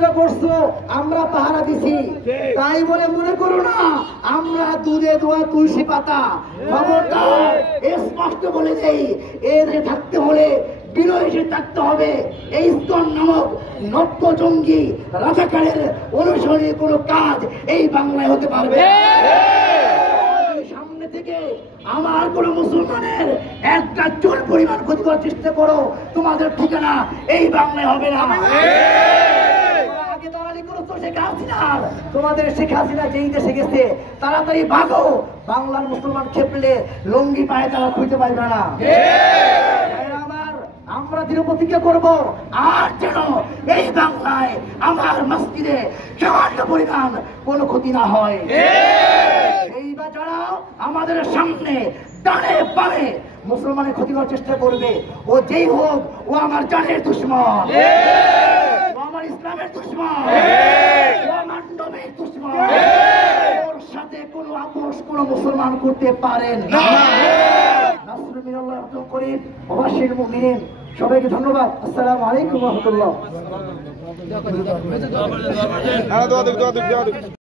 সহযোগিতা করছো, আমরা পাহারা দিছি, তাই বলে মনে করো না আমরা দুধে দোয়া তুলসী পাতা। খবরদার, স্পষ্ট বলে দেই, এর থাকতে হলে বিনয়ী থাকতে হবে। এই ইসকন নামক নব্য জঙ্গি রাজাকারের অনুসরণে কোনো কাজ এই বাংলায় হতে পারবে। সামনে থেকে আমার কোন মুসলমানের একটা চুল পরিমাণ ক্ষতি করার চেষ্টা করো, তোমাদের ঠিকানা এই বাংলায় হবে না। আগে দালালি করেছো শেখ হাসিনার, তোমাদের শেখ হাসিনা যেই দেশে গেছে তাড়াতাড়ি ভাগো, বাংলার মুসলমান খেপলে লঙ্গি পায়ে তারা খুঁজতে পারবে না। আমরা দৃঢ় প্রতিজ্ঞা করব, আর যেন এই বাংলায় আমার মসজিদে সামান্য পরিমাণ কোনো ক্ষতি না হয়। এই বা যারা আমাদের সামনে ডানে বামে মুসলমানের ক্ষতি করার চেষ্টা করবে, ও যেই হোক, ও আমার জানের দুশ্মন, ও আমার ইসলামের দুশ্মন, ও আমার নবীর দুশ্মন। ওর সাথে কোনো আপোষ কোনো মুসলমান করতে পারেন না। নাসরুল মিনাল্লাহ আব্দুল করিম ওয়াবাশিরুল মুমিনিন। সবাইকে ধন্যবাদ। আসসালামু আলাইকুম ওয়া রাহমাতুল্লাহ।